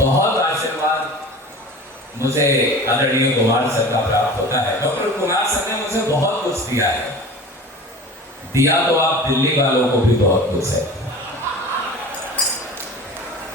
बहुत आशीर्वाद मुझे आदरणीय कुमार सर का प्राप्त होता है। डॉक्टर कुमार सर ने मुझे बहुत कुछ दिया है। दिया तो आप दिल्ली वालों को भी बहुत कुछ है।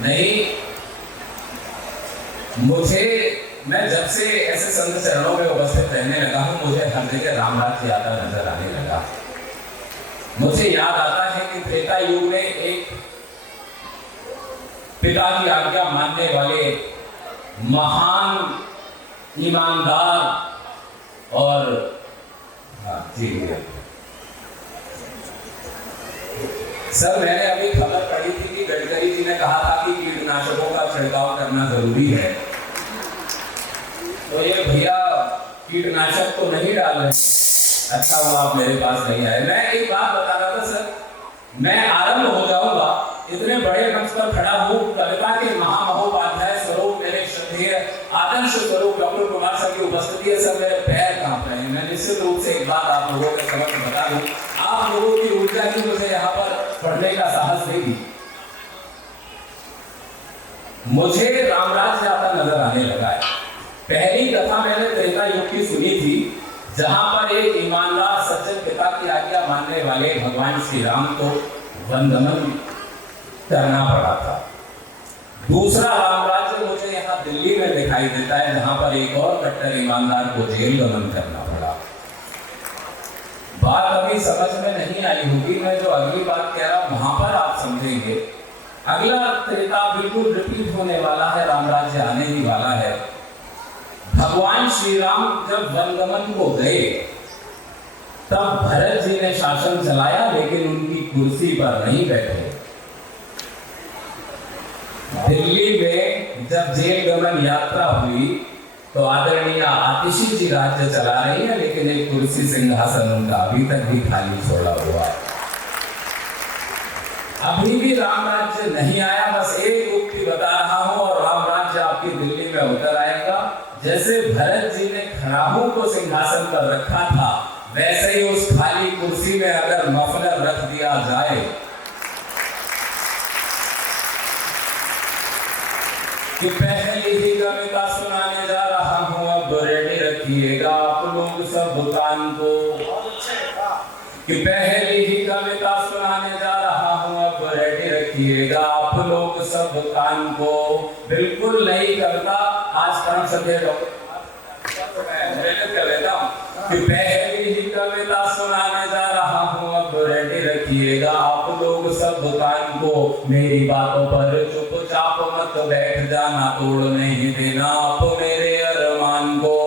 नहीं, मुझे, मैं जब से ऐसे संत चरणों में उपस्थित रहने लगा हूं, मुझे हर जगह रामराज आता नजर आने लगा। मुझे याद आता है कि त्रेता युग में एक पिता की आज्ञा मानने वाले महान ईमानदार और सर, मैंने अभी खबर पढ़ी थी कि गडकरी जी ने कहा था कि कीटनाशकों का छिड़काव करना जरूरी है। तो ये भैया कीटनाशक तो नहीं डाल रहे हैं। अच्छा हुआ आप मेरे पास नहीं आए। मैं एक बात बता रहा था सर, मैं आरंभ हो जाऊंगा, इतने बड़े मंच पर खड़ा हूँ, कविता के महामहोपाध्याय स्वरूप, मेरे श्रद्धेय आदर्श स्वरूप डॉक्टर कुमार सर की उपस्थिति है। सर, मेरे पैर कांप रहे हैं। मैं निश्चित रूप से एक बात आप लोगों के समक्ष बता दूं, आप लोगों की ऊर्जा ही मुझे यहाँ पर पढ़ने का साहस देगी। मुझे रामराज आता नजर आने लगा है। पहली कथा मैंने त्रेता युग की सुनी थी, जहां पर एक ईमानदार सज्जन पिता की आज्ञा मानने वाले भगवान श्री राम को वंदन करना पड़ा था। दूसरा रामराज्य मुझे यहाँ दिल्ली में दिखाई देता है, जहां पर एक और कट्टर ईमानदार को जेल गमन करना पड़ा। बात अभी समझ में नहीं आई होगी। मैं जो अगली बात कह रहा हूं वहां पर आप समझेंगे। अगला त्रेता बिल्कुल रिपीट होने वाला है, रामराज्य आने ही वाला है। भगवान श्री राम जब वनगमन को गए, तब भरत जी ने शासन चलाया, लेकिन उनकी कुर्सी पर नहीं बैठे। दिल्ली में जब जेल गमन यात्रा हुई, तो आदरणीय आतिशी जी राज्य चला रही है, लेकिन एक कुर्सी सिंहासन उनका अभी तक भी खाली छोड़ा हुआ है। अभी भी रामराज्य नहीं आया। बस एक उक्ति बता रहा हूं और रामराज्य आपकी दिल्ली में उतर आएगा। जैसे भरत जी ने खड़ाहू को सिंहासन पर रखा था, वैसे ही उस खाली कुर्सी में अगर मफलर रख दिया जाए, कि पहली ही कविता सुनाने जा रहा हूं, अब रेडी रखिएगा आप लोग सब कान को। कि पहली ही कविता सुनाने जा रहा हूं, अब रेडी रखिएगा आप लोग सब कान को। बिल्कुल नहीं करता। आज परम सत्य डॉक्टर कर लेता हूं कि पहली ही कविता सुनाने जा रहा हूं, अब रेडी रखिएगा आप लोग सब कान को। मेरी बातों पर चुपचाप मत बैठ जाना, तोड़ नहीं देना आप मेरे अरमान को।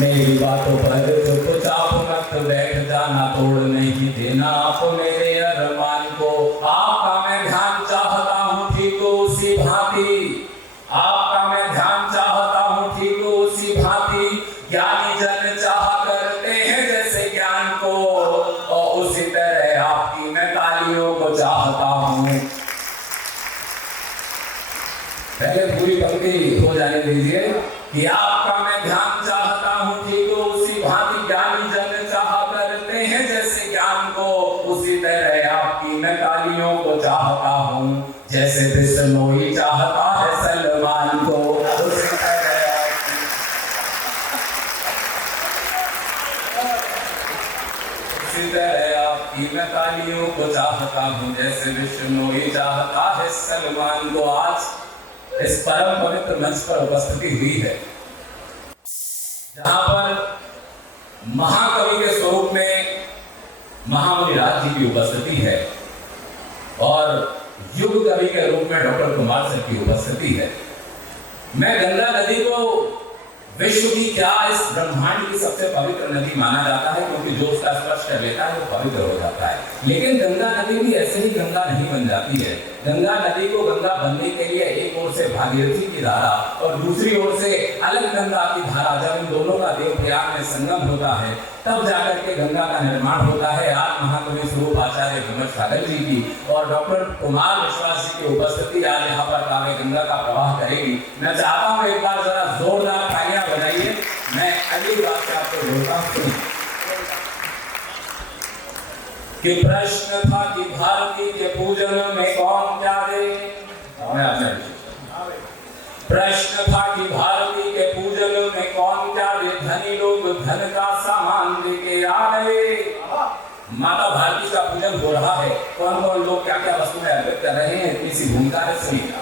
मेरी बातों पर चुपचाप मत बैठ जाना, तोड़ नहीं देना आप मेरे अरमान को। आपका मैं ध्यान चाहता हूँ ठीक उसी भांति, आपका मैं ध्यान चाहता हूँ ठीक उसी भांति। ज्ञानी जन चाह करते हैं जैसे ज्ञान को, और उसी तरह आपकी मैं तालियों को चाहता हूँ। पहले पूरी पंक्ति हो जाने दीजिए। कि आपका मैं ध्यान चाहता हूँ ठीक उसी भांति, ज्ञानी जन चाह करते हैं जैसे ज्ञान को, उसी तरह आपकी मैं तालियों को चाहता हूँ। जैसे बिश्नोई चाहता है सलमान को, उसी तरह आपकी मैं तालियों को चाहता हूँ। जैसे बिश्नोई चाहता है सलमान को। आज इस परम पवित्र मंच पर उपस्थिति हुई है, जहां पर महाकवि के स्वरूप में महामुनि राज जी की उपस्थिति है और युग कवि के रूप में डॉक्टर कुमार सर की उपस्थिति है। मैं गंगा नदी को विश्व की क्या इस ब्रह्मांड की सबसे पवित्र नदी माना जाता है, क्योंकि जो उसका स्पर्श कर लेता है वो पवित्र हो जाता है। लेकिन गंगा नदी भी ऐसे ही गंगा नहीं बन जाती है। गंगा नदी को गंगा बनने के लिए एक ओर से भागीरथी की धारा और दूसरी ओर से अलग गंगा की धारा, जब इन दोनों का देवप्रयाग में संगम होता है, तब जाकर के गंगा का निर्माण होता है। आज महाकवि स्वरूप आचार्य विमल सागर जी की और डॉक्टर कुमार विश्वास जी की उपस्थिति आज यहाँ पर काव्य गंगा का प्रवाह करेगी। मैं चाहता हूँ एक बार जरा जोरदार तालियां बजाइए। मैं अगली बात से आपको जोड़ता हूँ कि प्रश्न था कि भारती के पूजन में कौन क्या दे। मैं आपसे प्रश्न था कि भारती के पूजन में कौन क्या दे, धनी लोग धन का सामान लेके आ गए। माता भारती का पूजन हो रहा है, कौन कौन लोग क्या क्या वस्तुएं अर्पित कर रहे हैं, इसी भूमिका में सुनिए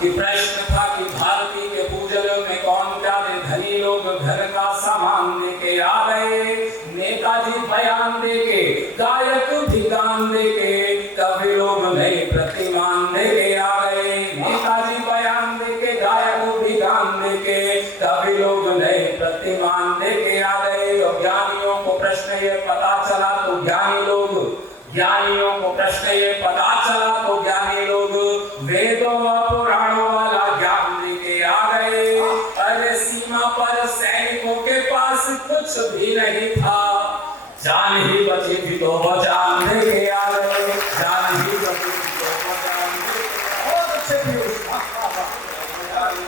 कि प्रश्न था कि भारती के पूजन में कौन क्या दे, धनी लोग धन का सामान लेके आ गए। नेताजी बयान देके, गायक भी गान देके, कवि लोग नए प्रतिमान लेके आ गए। नेताजी बयान देके, गायक भी गान देके, कवि लोग नए प्रतिमान लेके आ गए। और ज्ञानियों को प्रश्न ये पता चला तो ज्ञानियों को प्रश्न ये पता चला तो ज्ञानी लोग वेदों व पुराणों वाला ज्ञान लेके आ गए। अरे सीमा पर सैनिकों के पास कुछ भी नहीं था, जान ही बची थी तो वो जान लेके आ गए। जान ही बची थी तो वो जान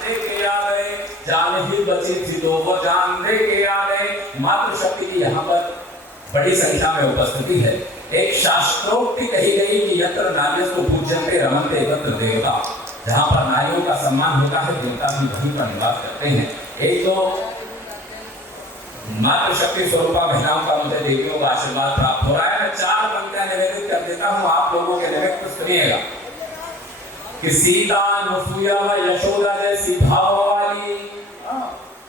लेके आ गए। जान ही बची थी तो वो जान लेके आ गए। मातृशक्ति की यहाँ पर बड़ी संख्या में उपस्थिति है। एक शास्त्रोक्ति कही गई कि यत्र नार्यस्तु पूज्यन्ते रमन्ते तत्र देवता, जहाँ पर नारियों का सम्मान होता है देवता भी वहीं पर निवास करते हैं। एक तो मातृशक्ति स्वरूपा महिलाओं का मुझे देवियों का आशीर्वाद प्राप्त हो रहा है। मैं 4 पंक्तियां निवेदित कर देता हूँ, आप लोगों के निमित्त सुनिएगा कि सीता अनुसूया व यशोदा जैसी भाव वाली,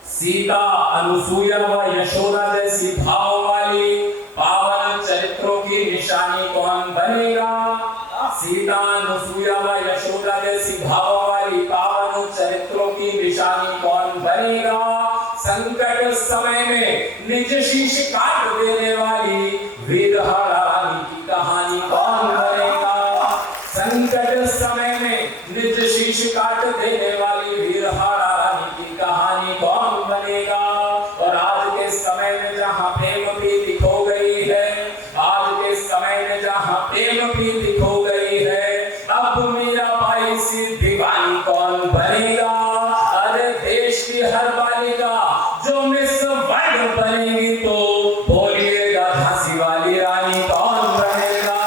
सीता अनुसूया व यशोदा जैसी भाव वाली पावन चरित्रों की निशानी कौन बनेगा। सीता अनुसूया व यशोदा जैसी भाव वाली पावन चरित्रों की निशानी कौन बनेगा। संकट समय में निज शीश काट देने वाली वीरहारा रानी की कहानी कौन बनेगा। संकट समय में निज शीश काट देने वाली वीरहारा रानी की कहानी कौन बनेगा। और आज के समय में जहाँ प्रेम प्रीति खो गई है, आज के समय में जहाँ प्रेम प्रीति खो गई है, अब मेरा भाई सी दीवानी कौन बनेगा। अरे देश की हर बालिका जो मिस वर्ल्ड बनेगी तो बोलिएगा झांसी वाली रानी कौन बनेगा।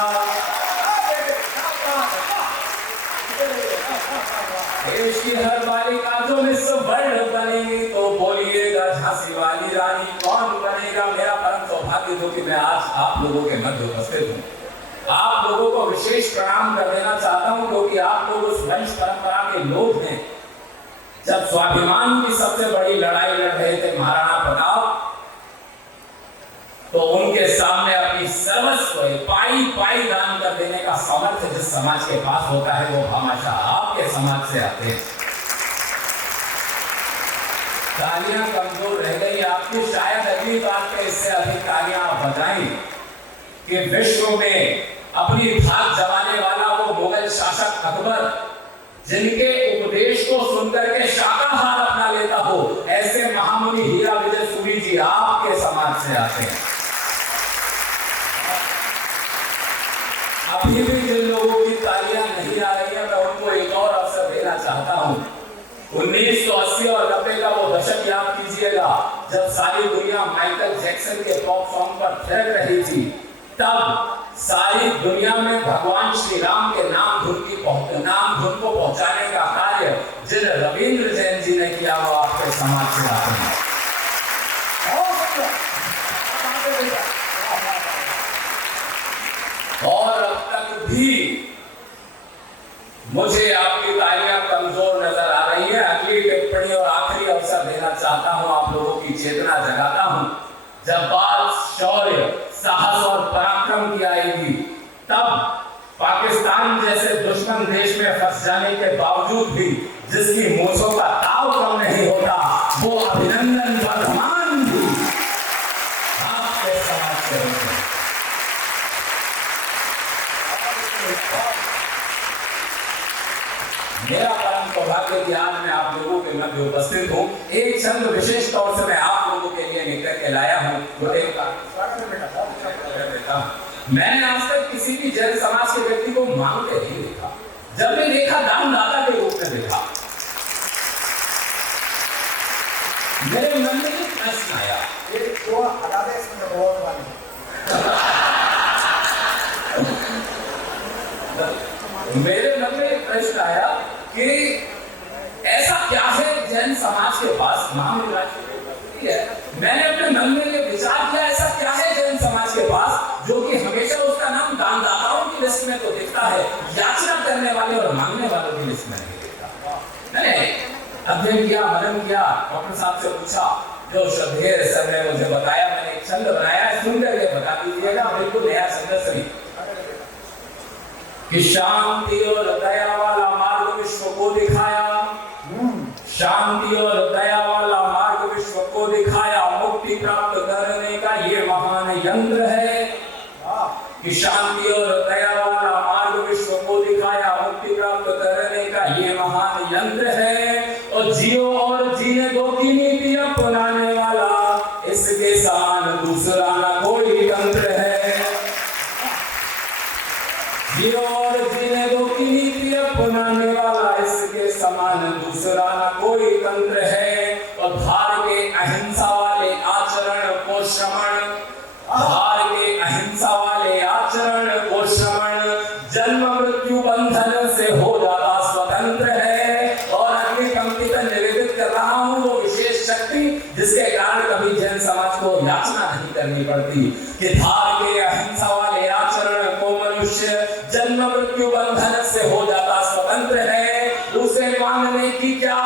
देश की हर बालिका जो मिस वर्ल्ड बनेगी तो बोलिएगा झांसी वाली रानी कौन बनेगा। मेरा परम सौभाग्य जो कि मैं आज आप लोगों के मध्य उपस्थित हूँ। आप लोगों को विशेष प्रणाम कर देना चाहता हूँ क्योंकि आप लोग उस वंश परंपरा के लोग हैं। जब स्वाभिमान की सबसे बड़ी लड़ाई लड़ रहे थे महाराणा प्रताप, तो उनके सामने अपनी सर्वस्व पाई पाई दान कर देने का सामर्थ्य जिस समाज के पास होता है वो हमेशा आपके समाज से आते हैं। तालियां कमजोर रह गई आपकी, शायद अगली बात पे इससे अधिक तालियां आप बजाएं कि विश्व में अपनी धाक जमाने वाला वो मुगल शासक अकबर, जिनके उपदेश को सुनकर के शाकाहार अपना लेता हो, ऐसे महामुनि हीरा विजय सूरी जी आपके समाज से आते हैं। अभी भी जिन लोगों की तालियां नहीं आ रही है, मैं उनको एक और अवसर देना चाहता हूं। 1980 और 90 का वो दशक याद कीजिएगा जब सारी दुनिया माइकल जैक्सन के पॉप सॉन्ग पर थिरक रही थी। तब सारी दुनिया में भगवान श्री राम के नाम धुन को पहुंचाने का कार्य जिन रविंद्र जैन जी ने किया वो आपके समाज से आते हैं। और अब तक भी मुझे आपकी तालियां कमजोर नजर आ रही है। अगली टिप्पणी और आखिरी अवसर देना चाहता हूं, आप लोगों की चेतना जगाता हूं। जब बात शौर्य, साहस और पराक्रम की आएगी, तब पाकिस्तान जैसे दुश्मन देश में फंस जाने के बावजूद भी जिसकी मूंछों का ताव कम नहीं होता, वो अभिनंदन वर्धमान भी आपके समाज से होते हैं। मेरा परम सौभाग्य कि आज मैं आप लोगों के मध्य उपस्थित हूँ। एक छंद विशेष तौर से मैं आप लोगों के लिए निकल के लाया हूँ। मैंने आज तक किसी भी जन समाज के व्यक्ति को मांगते नहीं देखा, जब भी देखा दानदाता के रूप में देखा। मेरे मन में एक प्रश्न आया, मेरे मन में एक प्रश्न आया कि के पास महामुनि राज्य की उपस्थिति है। मैंने अपने मन में ये विचार किया, ऐसा क्या है जैन समाज के पास जो कि हमेशा उसका नाम दानदाताओं की लिस्ट में तो दिखता है, याचना करने वाले और मांगने वालों की लिस्ट में नहीं दिखता। मैंने अध्ययन किया, मनन किया, डॉक्टर साहब से पूछा, जो श्रद्धेय सर ने मुझे बताया, मैंने एक छंद बनाया है, सुनकर के बता दीजिएगा, बिल्कुल नया छंद सही कि शांति और दया वाला मार्ग विश्व को दिखाया, शांति और दया वाला मार्ग विश्व को दिखाया, मुक्ति प्राप्त करने का ये महान यंत्र है। कि शांति और दया वाला मार्ग विश्व को दिखाया, मुक्ति प्राप्त करने का ये महान यंत्र है। और जियो और जीने दो की नीति अपनाने वाला, इसके समान दूसरा न कोई तंत्र है। जियो और जीने दो की नीति अपनाने वाला, इसके समान दूसरा न कोई तंत्र है। और भार के अहिंसा वाले आचरण को श्रवण, भार के अहिंसा वाले आचरण को श्रवण, जन्म मृत्यु बंधन से हो जाता स्वतंत्र है। और अगली पंक्ति पर निवेदित कर रहा हूं वो विशेष शक्ति जिसके कारण कभी जैन समाज को याचना नहीं करनी पड़ती, कि भार के अहिंसा वाले आचरण को मनुष्य जन्म मृत्यु बंधन से हो जाता स्वतंत्र है। उसे मानने की क्या